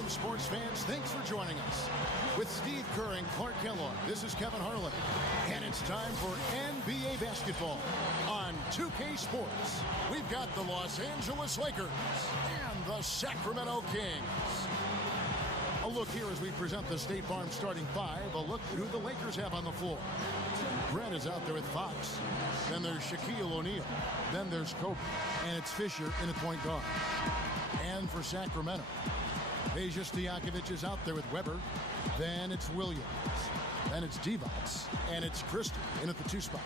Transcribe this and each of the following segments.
Welcome, sports fans. Thanks for joining us. With Steve Kerr and Clark Kellogg, this is Kevin Harlan. And it's time for NBA basketball on 2K Sports. We've got the Los Angeles Lakers and the Sacramento Kings. A look here as we present the State Farm starting five. A look at who the Lakers have on the floor. Brent is out there with Fox. Then there's Shaquille O'Neal. Then there's Kobe. And it's Fisher in at point guard. And for Sacramento, Peja Stojakovic is out there with Weber. Then it's Williams. Then it's Divac. And it's Christie in at the two spot.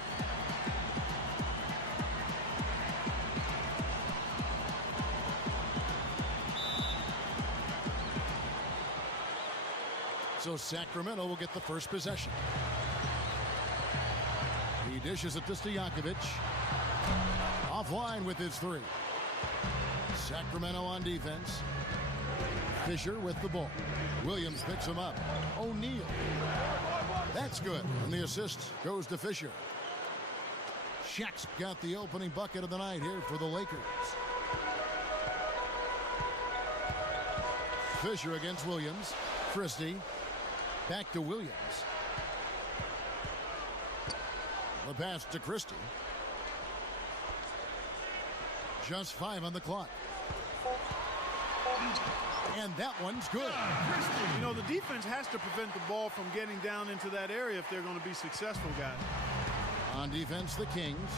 So Sacramento will get the first possession. He dishes it to Stojakovic. Offline with his three. Sacramento on defense. Fisher with the ball. Williams picks him up. O'Neal. That's good. And the assist goes to Fisher. Shaq's got the opening bucket of the night here for the Lakers. Fisher against Williams. Christie. Back to Williams. The pass to Christie. Just 5 on the clock. And that one's good. You know, the defense has to prevent the ball from getting down into that area if they're going to be successful, guys. On defense, the Kings.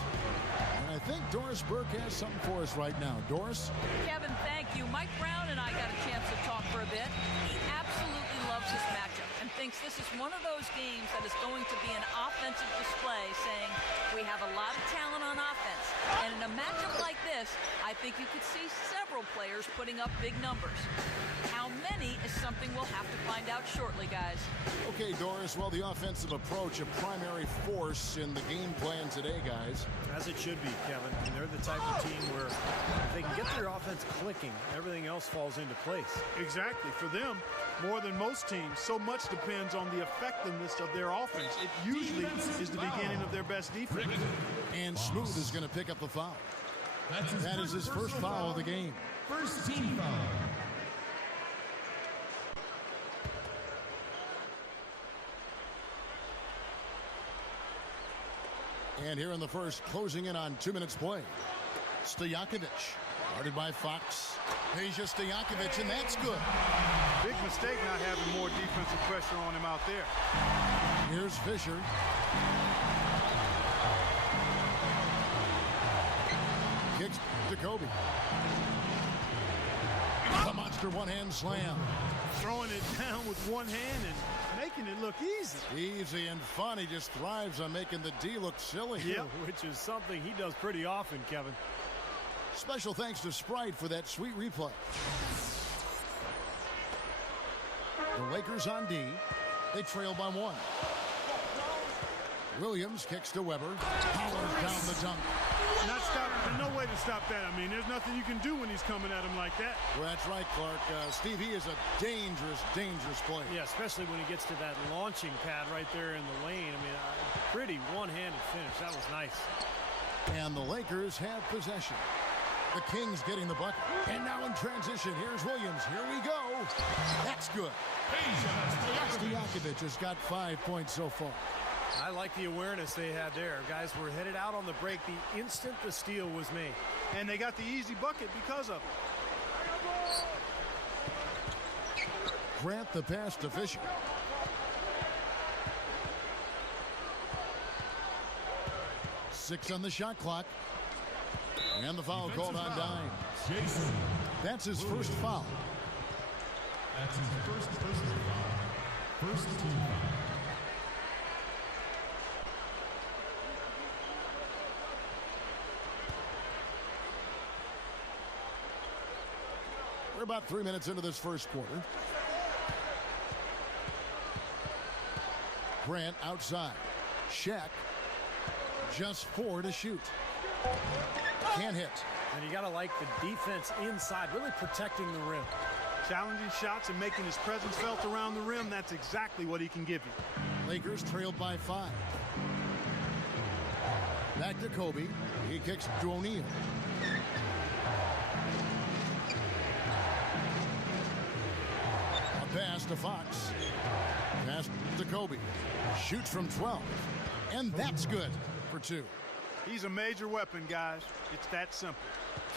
And I think Doris Burke has something for us right now. Doris? Kevin, thank you. Mike Brown and I got a chance to talk for a bit. He absolutely loves this matchup and thinks this is one of those games that is going to be an offensive display, saying we have a lot of talent on offense. And in a matchup like this, I think you could see several players putting up big numbers. How many is something we'll have to find out shortly, guys. Okay, Doris, well, the offensive approach, a primary force in the game plan today, guys. As it should be, Kevin. I mean, they're the type of team where if they can get their offense clicking, everything else falls into place. Exactly. For them, more than most teams, so much depends on the effectiveness of their offense. It usually is the beginning of their best defense. And Smooth is going to pick up the foul. That is his first foul of the game. First team foul. And here in the first, closing in on 2 minutes play. Stojakovic, guarded by Fox. Peja Stojakovic, and that's good. Big mistake not having more defensive pressure on him out there. Here's Fisher. Kicks to Kobe. The monster one-hand slam. Throwing it down with one hand and making it look easy. Easy and fun. He just thrives on making the D look silly. Yeah, which is something he does pretty often, Kevin. Special thanks to Sprite for that sweet replay. The Lakers on D. They trail by 1. Williams kicks to Weber. Powers down the dunk. Not stop. There's no way to stop that. I mean, there's nothing you can do when he's coming at him like that. Well, that's right, Clark. Steve, he is a dangerous, dangerous player. Yeah, especially when he gets to that launching pad right there in the lane. I mean, pretty one-handed finish. That was nice. And the Lakers have possession. The Kings getting the bucket. And now in transition, here's Williams. Here we go. That's good. Stojakovic has got 5 points so far. I like the awareness they had there. Guys were headed out on the break the instant the steal was made. And they got the easy bucket because of it. Grant the pass to Fisher. Six on the shot clock. And the foul called on Dimes. That's his first foul. That's his first personal foul. First team foul. We're about 3 minutes into this first quarter. Grant outside. Shaq just 4 to shoot. Can't hit. And you got to like the defense inside, really protecting the rim. Challenging shots and making his presence felt around the rim, that's exactly what he can give you. Lakers trailed by 5. Back to Kobe. He kicks to O'Neal. pass to Fox. Pass to Kobe. Shoots from 12. And that's good for 2. He's a major weapon, guys. It's that simple.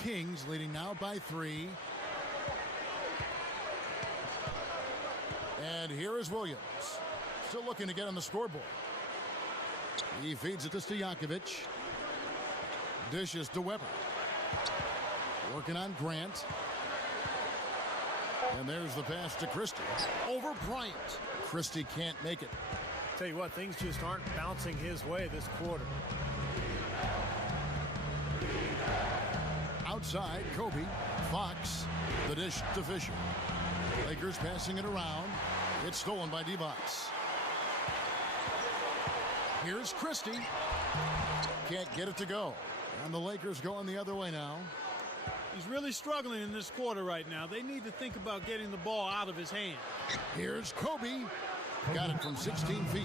Kings leading now by 3. And here is Williams. Still looking to get on the scoreboard. He feeds it to Stojakovic. Dishes to Weber. Working on Grant. And there's the pass to Christie. Over Bryant. Christie can't make it. Tell you what, things just aren't bouncing his way this quarter. Outside, Kobe. Fox. The dish to Fisher. Lakers passing it around. It's stolen by Divac. Here's Christie. Can't get it to go. And the Lakers going the other way now. He's really struggling in this quarter right now. They need to think about getting the ball out of his hand. Here's Kobe. Got it from 16 feet.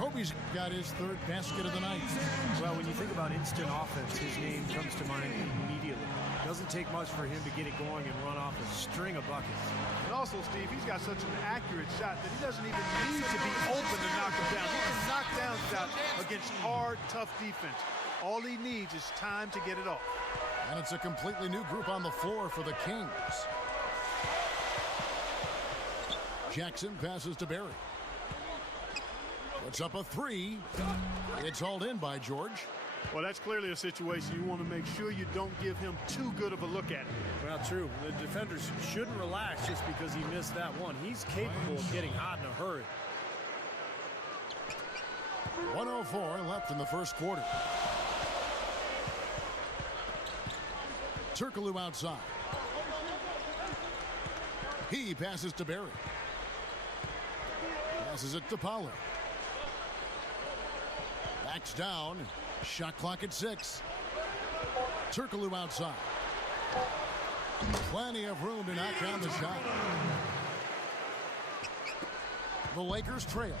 Kobe's got his 3rd basket of the night. Well, when you think about instant offense, his name comes to mind immediately. Doesn't take much for him to get it going and run off a string of buckets. And also, Steve, he's got such an accurate shot that he doesn't even need to be open to knock him down. He can knock down shots against hard, tough defense. All he needs is time to get it off. And it's a completely new group on the floor for the Kings. Jackson passes to Barry. Puts up a 3. It's hauled in by George. Well, that's clearly a situation you want to make sure you don't give him too good of a look at it. Well, true. The defenders shouldn't relax just because he missed that one. He's capable of getting hot in a hurry. 1:04 left in the first quarter. Turkoglu outside. He passes to Barry. Passes it to Pollard. Backs down. Shot clock at 6. Turkoglu outside. Plenty of room to knock down the shot. The Lakers trail.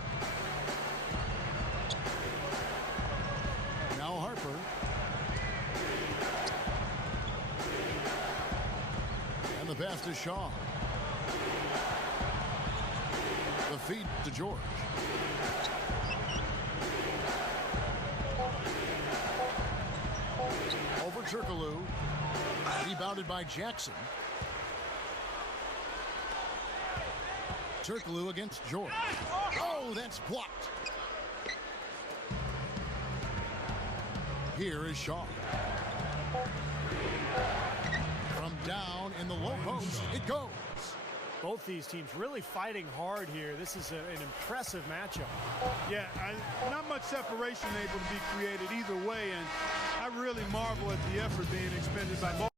Now Harper. And the pass to Shaw. The feed to George. Over Turkoglu. Rebounded by Jackson. Turkoglu against George. Oh, that's blocked. Here is Shaw. From down in the low post, it goes. Both these teams really fighting hard here. This is an impressive matchup. Yeah, not much separation able to be created either way, and I really marvel at the effort being expended by both.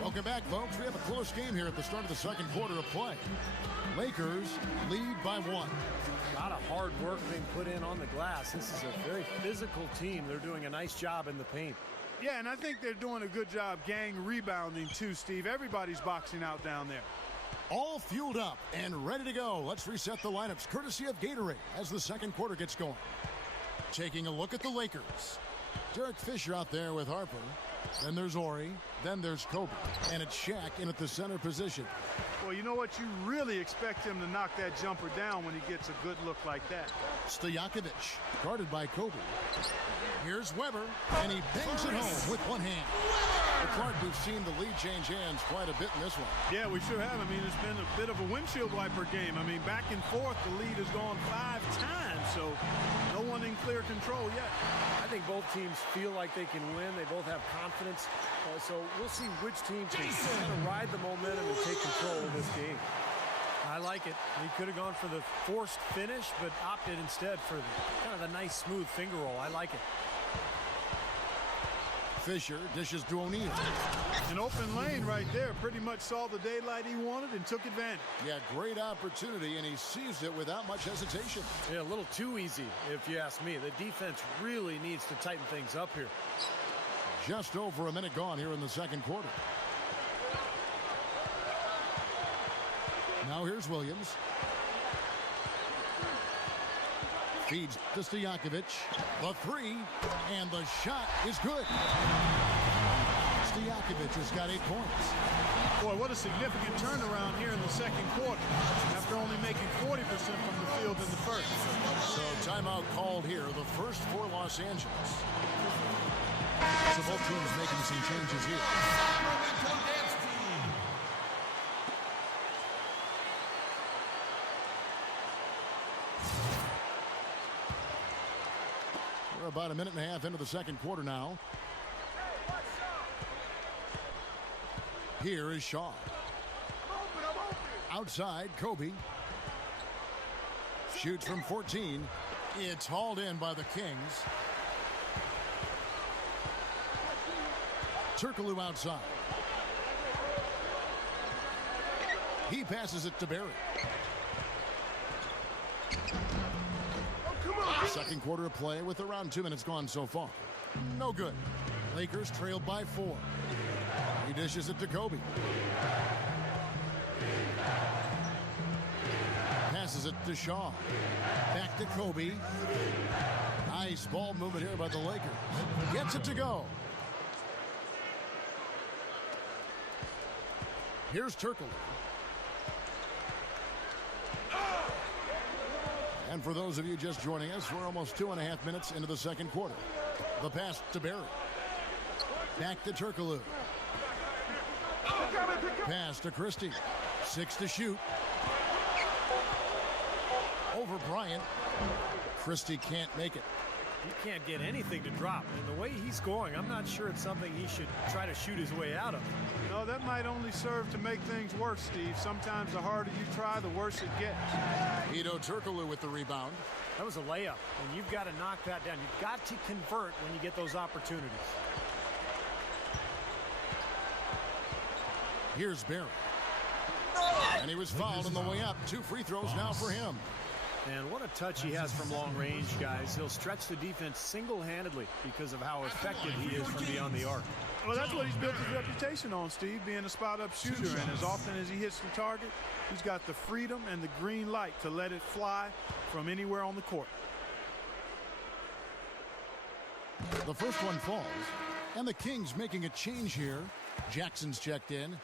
Welcome back, folks. We have a close game here at the start of the second quarter of play. Lakers lead by 1. A lot of hard work being put in on the glass. This is a very physical team. They're doing a nice job in the paint. Yeah, and I think they're doing a good job gang rebounding too, Steve. Everybody's boxing out down there. All fueled up and ready to go. Let's reset the lineups courtesy of Gatorade as the second quarter gets going. Taking a look at the Lakers. Derek Fisher out there with Harper. Then there's Ori. Then there's Kobe. And it's Shaq in at the center position. Well, you know what? You really expect him to knock that jumper down when he gets a good look like that. Stojakovic, guarded by Kobe. Here's Weber, and he bangs it home with one hand. Clark, we've seen the lead change hands quite a bit in this one. Yeah, we sure have. I mean, it's been a bit of a windshield wiper game. I mean, back and forth, the lead has gone 5 times, so no one in clear control yet. I think both teams feel like they can win. They both have confidence. So we'll see which team can kind of ride the momentum and take control of this game. I like it. He could have gone for the forced finish, but opted instead for kind of the nice, smooth finger roll. I like it. Fisher dishes to O'Neal. An open lane right there. Pretty much saw the daylight he wanted and took advantage. Yeah, great opportunity, and he seized it without much hesitation. Yeah, a little too easy, if you ask me. The defense really needs to tighten things up here. Just over a minute gone here in the second quarter. Now here's Williams. Feeds to Stojakovic. The three, and the shot is good. Stojakovic has got 8 points. Boy, what a significant turnaround here in the second quarter after only making 40% from the field in the first. So timeout called here, the first for Los Angeles. So both teams making some changes here. We're about a minute and a half into the second quarter now. Here is Shaw. Outside, Kobe. Shoots from 14. It's hauled in by the Kings. Turkoglu outside. He passes it to Barry. Second quarter of play with around 2 minutes gone so far. No good. Lakers trailed by 4. He dishes it to Kobe. Passes it to Shaw. Back to Kobe. Nice ball movement here by the Lakers. Gets it to go. Here's Turkoglu. And for those of you just joining us, we're almost 2.5 minutes into the second quarter. The pass to Barry. Back to Turkoglu. Pass to Christie. 6 to shoot. Over Bryant. Christie can't make it. He can't get anything to drop. And the way he's scoring, I'm not sure it's something he should try to shoot his way out of. No, that might only serve to make things worse, Steve. Sometimes the harder you try, the worse it gets. Hedo Turkoglu with the rebound. That was a layup, and you've got to knock that down. You've got to convert when you get those opportunities. Here's Barry. And he was fouled on the way up. 2 free throws now for him. And what a touch he has from long range, guys. He'll stretch the defense single-handedly because of how effective he is from beyond the arc. Well, that's what he's built his reputation on, Steve, being a spot-up shooter. And as often as he hits the target, he's got the freedom and the green light to let it fly from anywhere on the court. The first one falls. And the Kings making a change here. Jackson's checked in.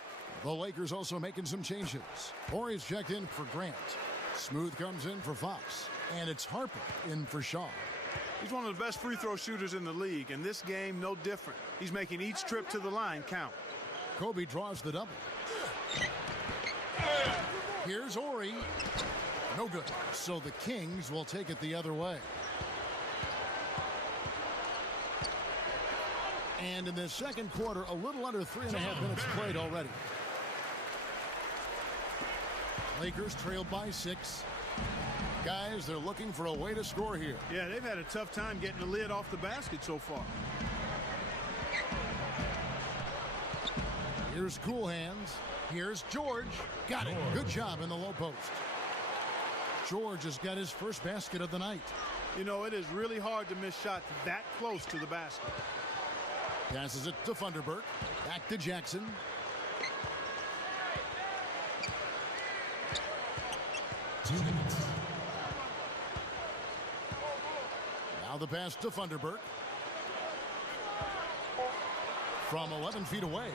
The Lakers also making some changes. Horry's checked in for Grant. Smooth comes in for Fox. And it's Harper in for Shaw. He's one of the best free throw shooters in the league, and this game no different. He's making each trip to the line count. Kobe draws the double. Here's Horry. No good. So the Kings will take it the other way. And in the second quarter, a little under 3.5 minutes played already. Lakers trailed by 6. Guys, they're looking for a way to score here. Yeah, they've had a tough time getting the lid off the basket so far. Here's Cool Hands. Here's George. Got it. Good job in the low post. George has got his first basket of the night. You know, it is really hard to miss shots that close to the basket. Passes it to Funderburk. Back to Jackson. Now the pass to Funderburk. From 11 feet away,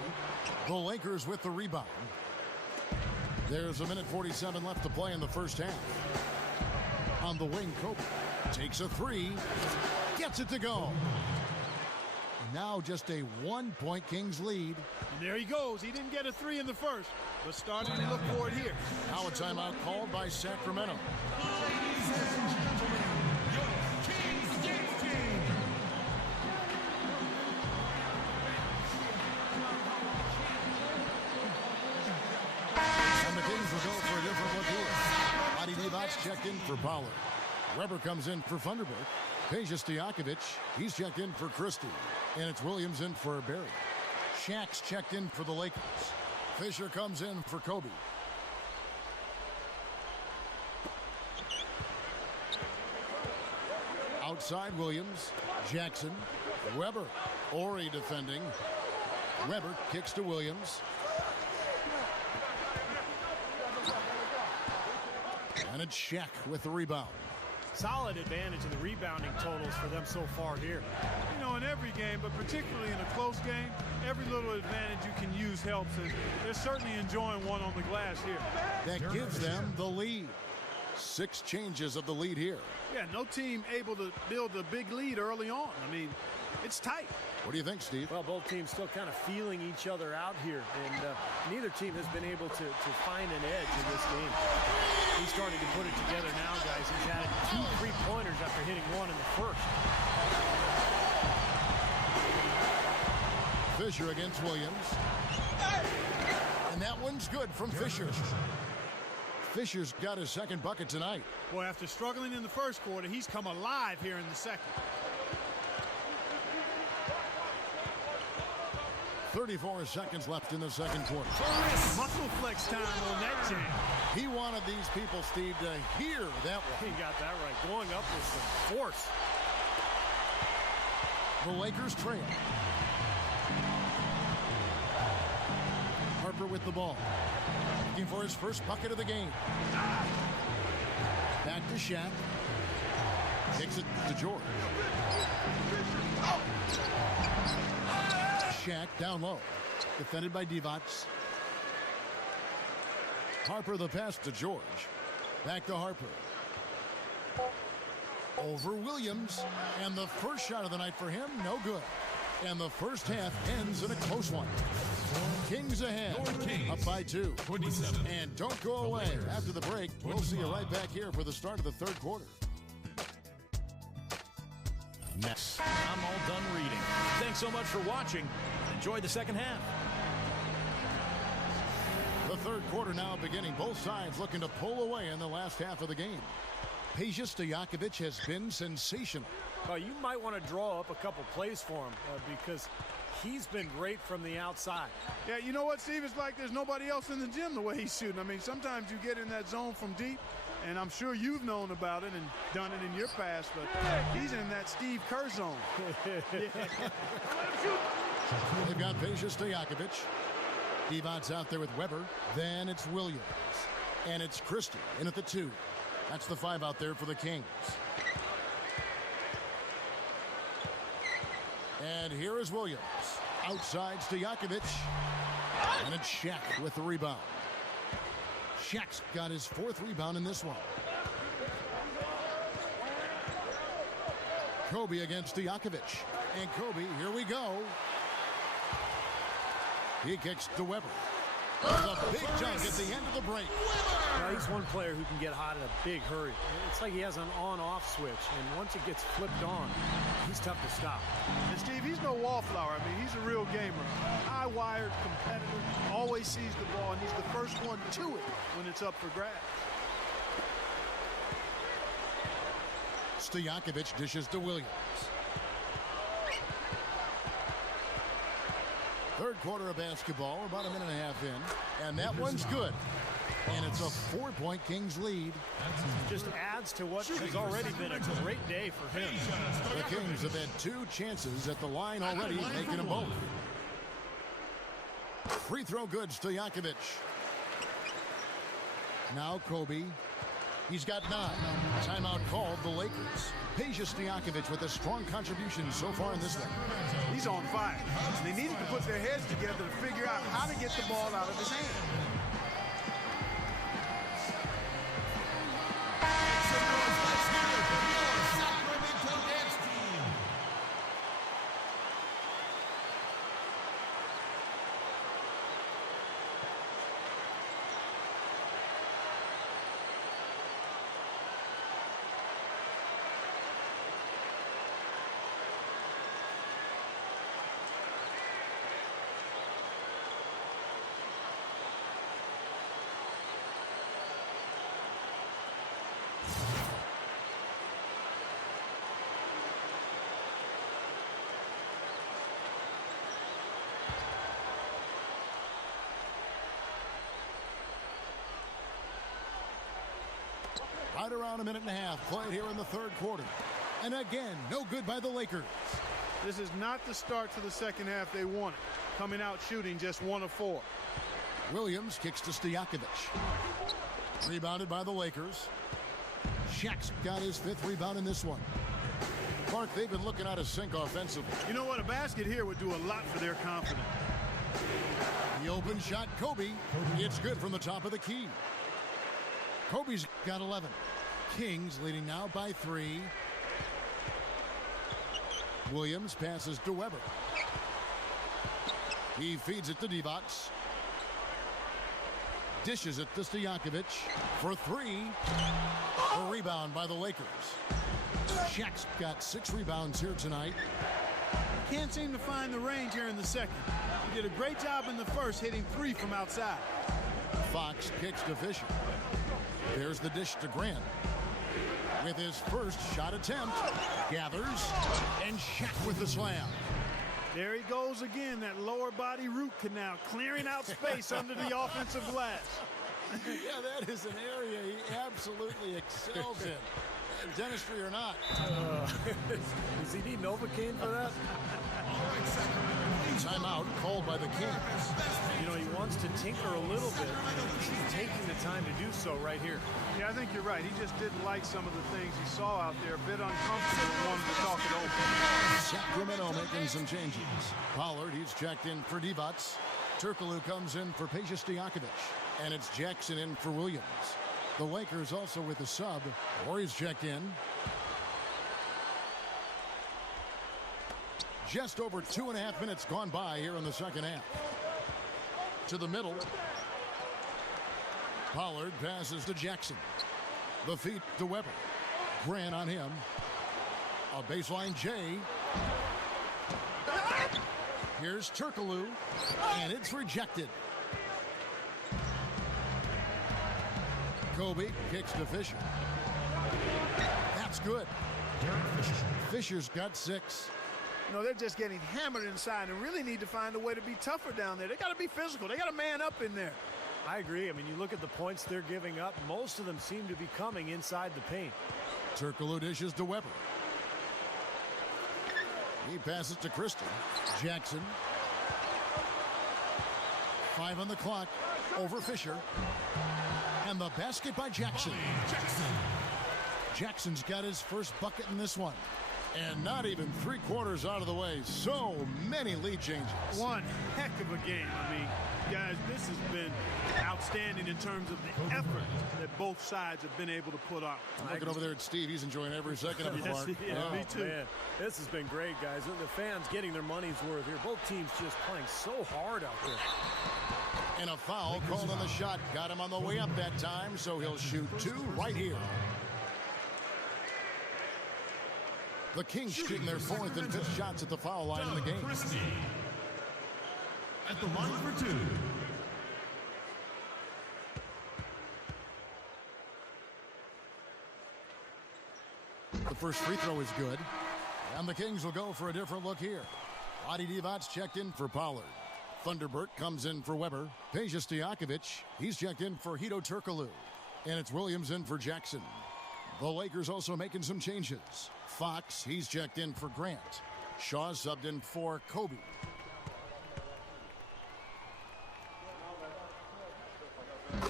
the Lakers with the rebound. There's a minute 47 left to play in the first half. On the wing, Kobe takes a 3, gets it to go. Now just a 1-point Kings lead. And there he goes. He didn't get a 3 in the first, but starting to look for it here. Now a timeout called by Sacramento. Ladies and gentlemen, your Kings game team. And the Kings will go for a different look here. Adi Divac's checked in for Pollard. Weber comes in for Funderburk. Peja Stojakovic, he's checked in for Christie. And it's Williams in for Barry. Shaq's checked in for the Lakers. Fisher comes in for Kobe. Outside Williams, Jackson, Weber, Horry defending. Weber kicks to Williams. And it's Shaq with the rebound. Solid advantage in the rebounding totals for them so far here. You know, in every game, but particularly in a close game, every little advantage you can use helps, and they're certainly enjoying one on the glass here. That gives them the lead. 6 changes of the lead here. Yeah, no team able to build a big lead early on. I mean, it's tight. What do you think, Steve? Well, both teams still kind of feeling each other out here, and neither team has been able to find an edge in this game. He's starting to put it together now, guys. He's added 2 3-pointers after hitting 1 in the first. Fisher against Williams. And that one's good from Fisher. Fisher's got his second bucket tonight. Boy, after struggling in the first quarter, he's come alive here in the second. 34 seconds left in the second quarter. Muscle flex time on that jam. He wanted these people, Steve, to hear that one. He got that right. Going up with some force. The Lakers trail. Harper with the ball. Looking for his first bucket of the game. Back to Shaq. Kicks it to George. Shaq down low. Defended by Divac. Harper the pass to George. Back to Harper. Over Williams. And the first shot of the night for him, no good. And the first half ends in a close one. Kings ahead, up by 2. 27. And don't go away. After the break, we'll see you right back here for the start of the third quarter. Next. I'm all done reading. Thanks so much for watching. Enjoy the second half. The third quarter now beginning. Both sides looking to pull away in the last half of the game. Peja Stojakovic has been sensational. Well, you might want to draw up a couple plays for him because he's been great from the outside. Yeah, you know what, Steve? It's like there's nobody else in the gym the way he's shooting. I mean, sometimes you get in that zone from deep, and I'm sure you've known about it and done it in your past, but he's in that Steve Kerr zone. They've got Peja Stojakovic. Divac's out there with Weber. Then it's Williams. And it's Christie in at the 2. That's the 5 out there for the Kings. And here is Williams. Outside Stojakovic. And it's Shaq with the rebound. Shaq's got his 4th rebound in this one. Kobe against Stojakovic. And Kobe, here we go. He kicks to Weber. A big dunk at the end of the break. Now, he's one player who can get hot in a big hurry. It's like he has an on-off switch, and once it gets flipped on, he's tough to stop. And Steve, he's no wallflower. I mean, he's a real gamer. High-wired, competitive, always sees the ball, and he's the first one to it when it's up for grabs. Stojakovic dishes to Williams. Third quarter of basketball, about a minute and a half in. And that one's good. And it's a 4-point Kings lead. Just adds to what has already been a great day for him. The Kings have had 2 chances at the line already, making them both. Free throw good, Stojakovic. Now Kobe. He's got 9. Timeout called the Lakers. Peja Stojakovic with a strong contribution so far in this one. He's on fire. They needed to put their heads together to figure out how to get the ball out of his hand. Sacramento dance team. Right around a minute and a half played here in the third quarter. And again, no good by the Lakers. This is not the start to the second half they wanted. Coming out shooting just 1 of 4. Williams kicks to Stojakovic. Rebounded by the Lakers. Shaq's got his 5th rebound in this one. Clark, they've been looking out of sync offensively. You know what? A basket here would do a lot for their confidence. The open shot, Kobe. It's good from the top of the key. Kobe's got 11. Kings leading now by 3. Williams passes to Weber. He feeds it to Divac. Dishes it to Stojakovic for 3. A rebound by the Lakers. Shaq's got 6 rebounds here tonight. Can't seem to find the range here in the second. He did a great job in the first, hitting 3 from outside. Fox kicks to Fisher. There's the dish to Grant. With his first shot attempt, gathers, and Shaq with the slam. There he goes again, that lower body root canal, clearing out space under the offensive glass. Yeah, that is an area he absolutely excels in. Dentistry or not. Does he need Novocaine for that? Timeout called by the Kings. You know, he wants to tinker a little bit. He's taking the time to do so right here. Yeah, I think you're right. He just didn't like some of the things he saw out there. A bit uncomfortable and wanted to talk it over. Sacramento making some changes. Pollard, he's checked in for Divac. Turkoglu comes in for Peja Stojakovic. And it's Jackson in for Williams. The Lakers also with a sub. Horry's checked in. Just over 2.5 minutes gone by here in the second half. To the middle. Pollard passes to Jackson. The feet to Weber. Grant on him. A baseline J. Here's Turkoglu. And it's rejected. Kobe kicks to Fisher. That's good. Fisher's got 6. You know, they're just getting hammered inside and really need to find a way to be tougher down there. They got to be physical. They got to man up in there. I agree. I mean, you look at the points they're giving up. Most of them seem to be coming inside the paint. Turkoglu dishes to Weber. He passes to Christie. Jackson. 5 on the clock. Over Fisher. And the basket by Jackson. Jackson's got his first bucket in this one. And not even 3/4 out of the way. So many lead changes. One heck of a game. I mean, guys, this has been outstanding in terms of the effort that both sides have been able to put out. I'm looking over there at Steve. He's enjoying every second of it, Mark. Yeah, me too. Man, this has been great, guys. The fans getting their money's worth here. Both teams just playing so hard out there. And a foul called on the shot. Got him on the way up that time, so he'll shoot 2 right here. The Kings shooting their 4th and 5th shots at the foul line in the game. Christie at the line for 2. The first free throw is good. And the Kings will go for a different look here. Adi Divac checked in for Pollard. Thunderbird comes in for Weber. Peja Stojakovic, he's checked in for Hedo Turkoglu. And it's Williams in for Jackson. The Lakers also making some changes. Fox, he's checked in for Grant. Shaw subbed in for Kobe.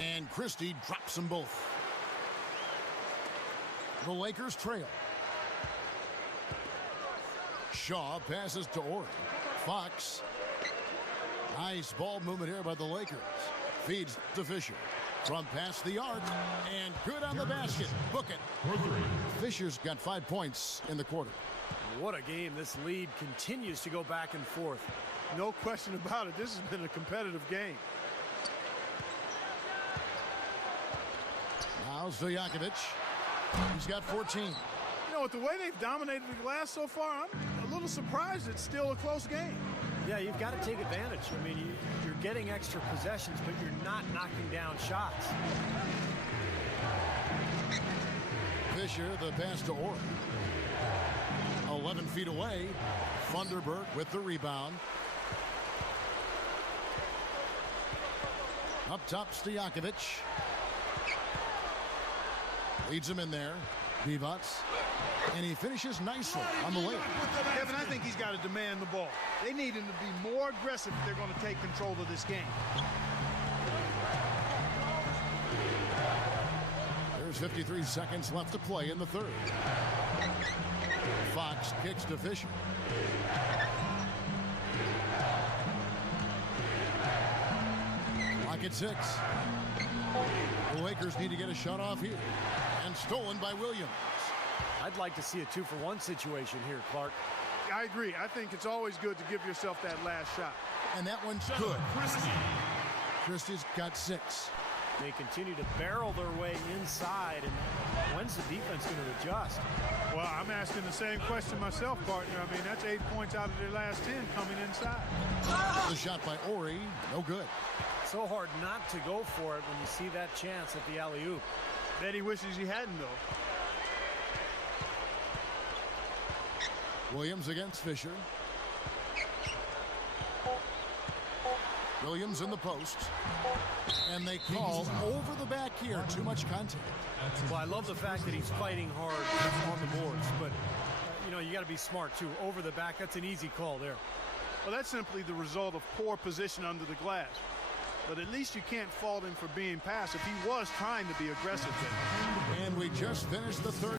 And Christie drops them both. The Lakers trail. Shaw passes to Ori. Fox. Nice ball movement here by the Lakers. Feeds to Fisher. From past the arc. And good on the basket. Book it. Fisher's got 5 points in the quarter. What a game. This lead continues to go back and forth. No question about it. This has been a competitive game. Now Stojakovic. He's got 14. You know, with the way they've dominated the glass so far, I'm a little surprised it's still a close game. Yeah, you've got to take advantage. I mean, you're getting extra possessions, but you're not knocking down shots. Fisher, the pass to Ori. 11 feet away. Thunderbird with the rebound. Up top, Stojakovic. Leads him in there. Divac. And he finishes nicely on the layup. Kevin, I think he's got to demand the ball. They need him to be more aggressive if they're going to take control of this game. There's There's 53 seconds left to play in the third. Fox kicks to Fisher. Clock at 6. The Lakers need to get a shot off here. And stolen by Williams. I'd like to see a 2-for-1 situation here, Clark. I agree. I think it's always good to give yourself that last shot. And that one's good. Christie's got 6. They continue to barrel their way inside, and when's the defense going to adjust? Well, I'm asking the same question myself, partner. I mean, that's 8 points out of their last 10 coming inside. The shot by Ori, no good. So hard not to go for it when you see that chance at the alley-oop. Bet he wishes he hadn't, though. Williams against Fisher. Williams in the post. And they call over the back here. Too much contact. Well, I love the fact that he's fighting hard on the boards, but you know, you got to be smart too. Over the back, that's an easy call there. Well, that's simply the result of poor position under the glass. But at least you can't fault him for being passive. He was trying to be aggressive there. And we just finished the third.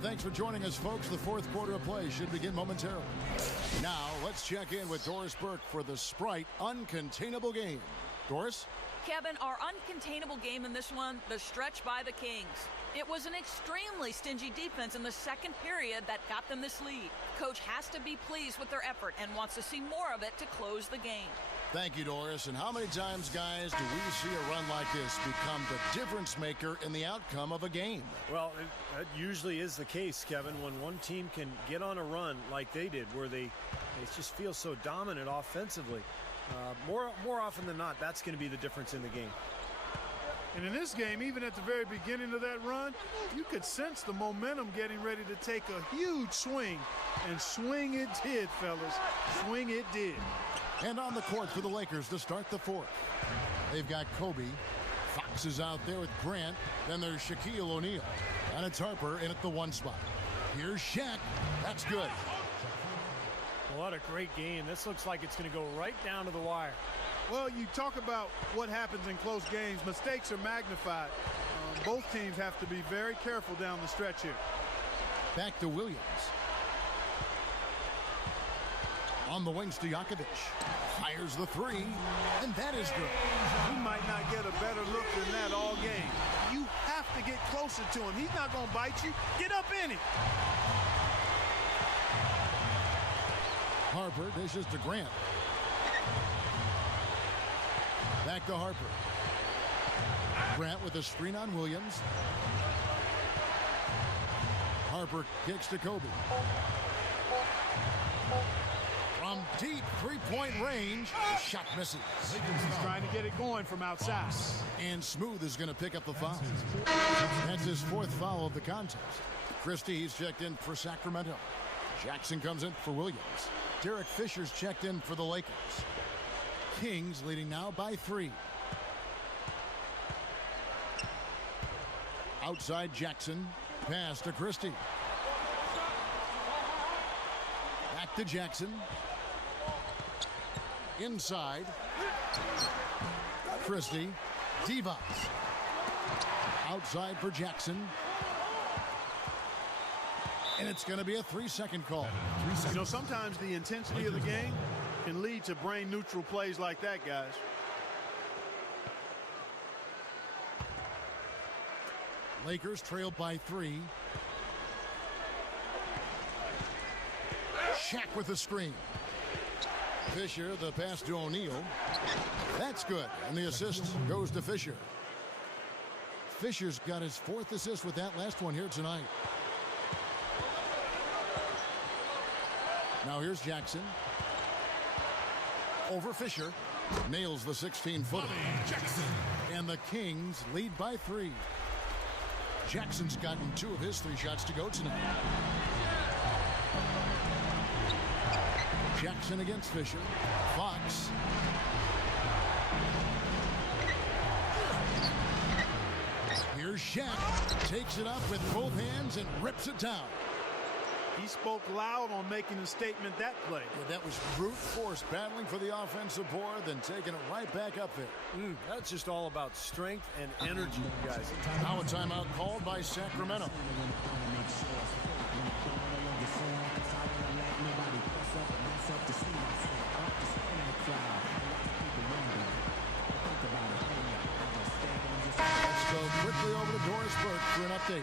Thanks for joining us, folks. The fourth quarter of play should begin momentarily. Now, let's check in with Doris Burke for the Sprite Uncontainable Game. Doris? Kevin, our uncontainable game in this one, the stretch by the Kings. It was an extremely stingy defense in the second period that got them this lead. Coach has to be pleased with their effort and wants to see more of it to close the game. Thank you, Doris. And how many times, guys, do we see a run like this become the difference maker in the outcome of a game? Well, that usually is the case, Kevin, when one team can get on a run like they did, where they just feel so dominant offensively. More often than not, that's going to be the difference in the game. And in this game, even at the very beginning of that run, you could sense the momentum getting ready to take a huge swing. And swing it did, fellas. Swing it did. And on the court for the Lakers to start the fourth. They've got Kobe. Fox is out there with Grant. Then there's Shaquille O'Neal. And it's Harper in at the 1 spot. Here's Shaq. That's good. Well, what a great game. This looks like it's going to go right down to the wire. Well, you talk about what happens in close games. Mistakes are magnified. Both teams have to be very careful down the stretch here. Back to Williams. On the wing, Stojakovic fires the 3, and that is good. He might not get a better look than that all game. You have to get closer to him. He's not going to bite you. Get up in it. Harper dishes to Grant. Back to Harper. Grant with a screen on Williams. Harper kicks to Kobe. From deep three-point range, the shot misses. He's trying to get it going from outside. And Smooth is going to pick up the foul. That's his 4th foul of the contest. Christie, he's checked in for Sacramento. Jackson comes in for Williams. Derek Fisher's checked in for the Lakers. Kings leading now by 3. Outside Jackson. Pass to Christie. Back to Jackson. Inside. Christie. Divas. Outside for Jackson. And it's going to be a 3-second call. You know, sometimes the intensity of the game can lead to brain-neutral plays like that, guys. Lakers trailed by 3. Shaq with the screen. Fisher, the pass to O'Neal. That's good. And the assist goes to Fisher. Fisher's got his 4th assist with that last one here tonight. Now here's Jackson. Over Fisher. Nails the 16-footer. And the Kings lead by 3. Jackson's gotten 2 of his 3 shots to go tonight. Jackson against Fisher. Fox. Here's Shaq. Takes it up with both hands and rips it down. He spoke loud on making a statement that play. Yeah, that was brute force battling for the offensive board, then taking it right back up there. That's just all about strength and energy, guys. Now a timeout called by Sacramento. Let's go quickly over to Doris Burke for an update.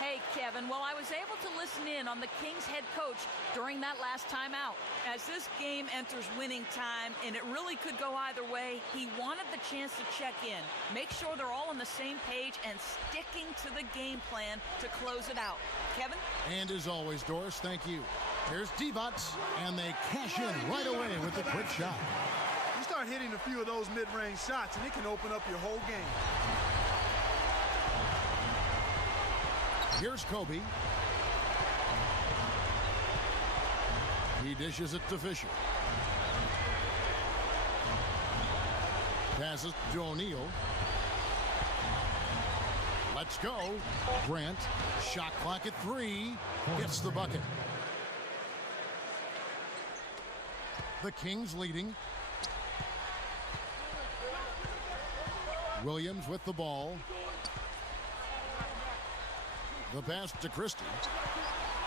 Hey, Kevin, well, I was able to listen in on the Kings head coach during that last timeout. As this game enters winning time, and it really could go either way, he wanted the chance to check in, make sure they're all on the same page, and sticking to the game plan to close it out. Kevin? And as always, Doris, thank you. Here's Divac, and they cash in right away with the quick shot. You start hitting a few of those mid-range shots, and it can open up your whole game. Here's Kobe. He dishes it to Fisher. Passes to O'Neal. Let's go. Grant. Shot clock at 3. Gets the bucket. The Kings leading. Williams with the ball. The pass to Christie.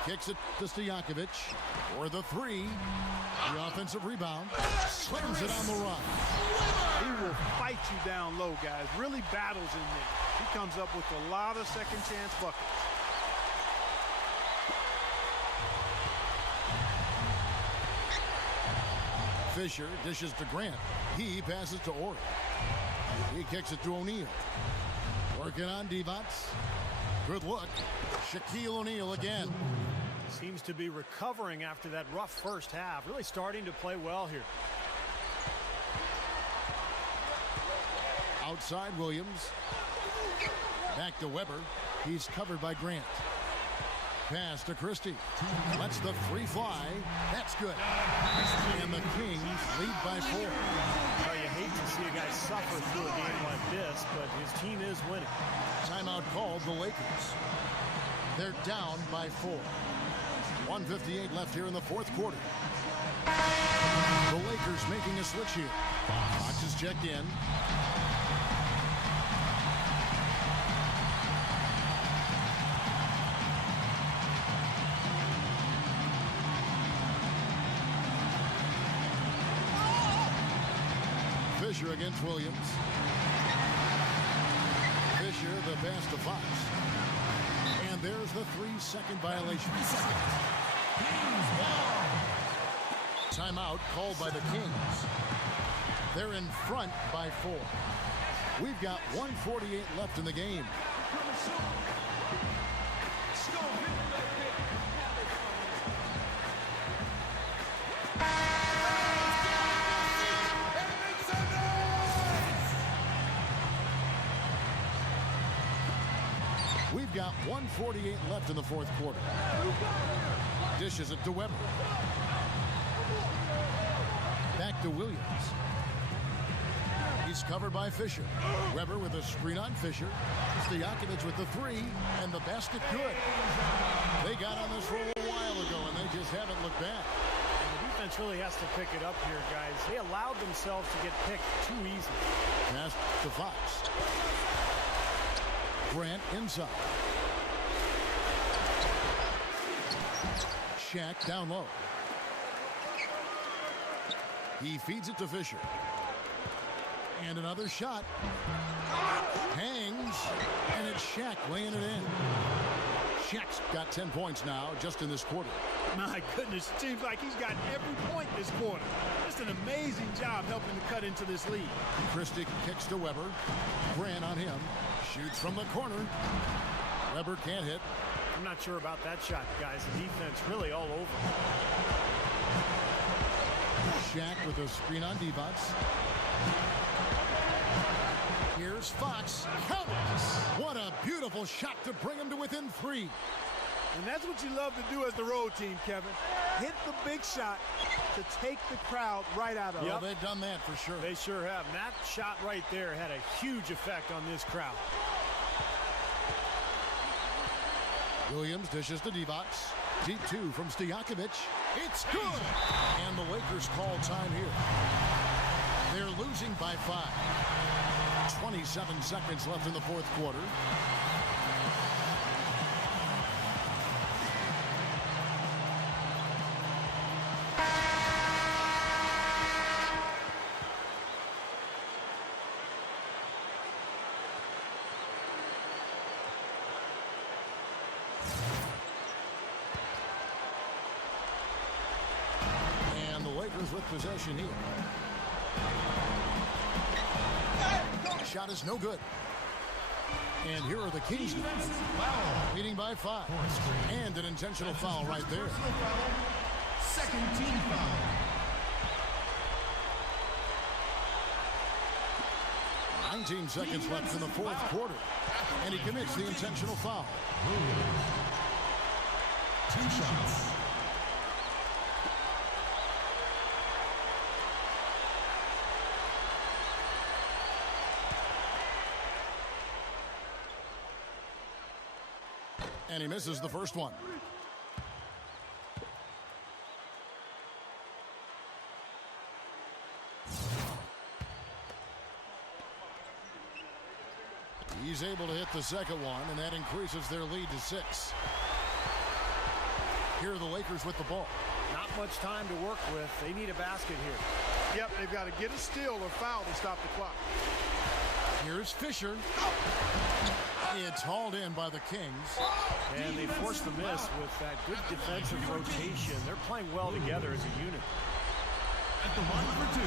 Kicks it to Stojakovic for the 3. The offensive rebound. Slams it on the run. He will fight you down low, guys. Really battles in there. He comes up with a lot of second chance buckets. Fisher dishes to Grant. He passes to Orr. He kicks it to O'Neal. Working on Divac. Good look. Shaquille O'Neal again. Seems to be recovering after that rough first half. Really starting to play well here. Outside Williams. Back to Weber. He's covered by Grant. Pass to Christie. Lets the 3 fly. That's good. And the Kings lead by 4. Well, you hate to see a guy suffer through a game like this, but his team is winning. Timeout called the Lakers. They're down by 4. 1:58 left here in the fourth quarter. The Lakers making a switch here. Fox is checked in. Fisher against Williams. Fisher, the pass to Fox. And there's the 3-second violation. Timeout called by the Kings. They're in front by 4. We've got 1:48 left in the game. We've got 1:48 left in the fourth quarter. Dishes it to Weber. Back to Williams. He's covered by Fisher. Weber with a screen on Fisher. Stojakovic with the 3, and the basket good. They got on this roll a while ago, and they just haven't looked back. The defense really has to pick it up here, guys. They allowed themselves to get picked too easy. Pass to Fox. Grant inside. Shaq down low. He feeds it to Fisher. And another shot. Hangs. And it's Shaq laying it in. Shaq's got 10 points now just in this quarter. My goodness, seems like he's got every point this quarter. Just an amazing job helping to cut into this lead. Christie kicks to Weber. Grant on him. Shoots from the corner. Weber can't hit. I'm not sure about that shot, guys. The defense really all over. Shaq with a screen on Divac. Here's Fox. Count it! What a beautiful shot to bring him to within 3. And that's what you love to do as the road team, Kevin. Hit the big shot to take the crowd right out of it. Well, they've done that for sure. They sure have. And that shot right there had a huge effect on this crowd. Williams dishes to Divac. Deep two from Stojakovic. It's good! And the Lakers call time here. They're losing by 5. 27 seconds left in the fourth quarter. With possession here. Shot is no good. And here are the Kings leading by 5. And an intentional foul right there. Second team foul. 19 seconds left in the fourth quarter. And he commits the intentional foul. 2 shots. And he misses the first one. He's able to hit the second one, and that increases their lead to 6. Here are the Lakers with the ball. Not much time to work with. They need a basket here. Yep, they've got to get a steal or foul to stop the clock. Here's Fisher. It's hauled in by the Kings. And they forced the miss with that good defensive rotation. They're playing well together as a unit. At the line for 2.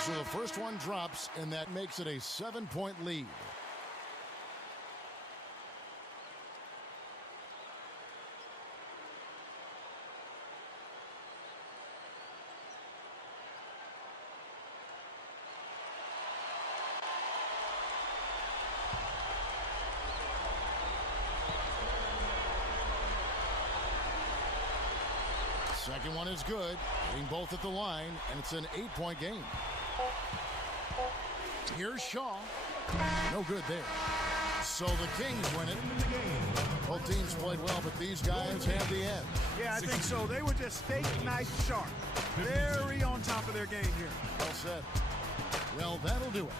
So the first one drops, and that makes it a 7-point lead. Second one is good. Hitting both at the line, and it's an 8-point game. Here's Shaw. No good there. So the Kings win it. Both teams played well, but these guys have the edge. Yeah, I think so. They were just fake, nice, sharp. Very on top of their game here. Well said. Well, that'll do it.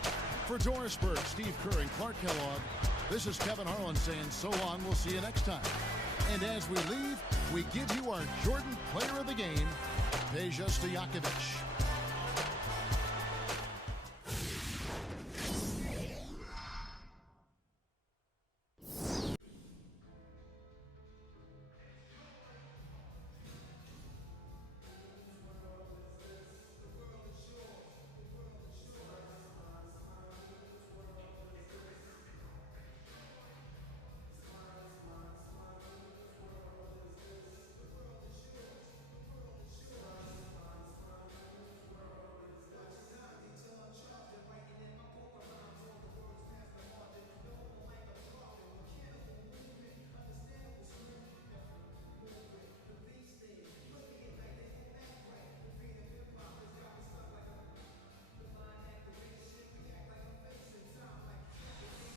For Doris Burke, Steve Kerr, and Clark Kellogg, this is Kevin Harlan saying so long. We'll see you next time. And as we leave, we give you our Jordan Player of the Game, Peja Stojakovic.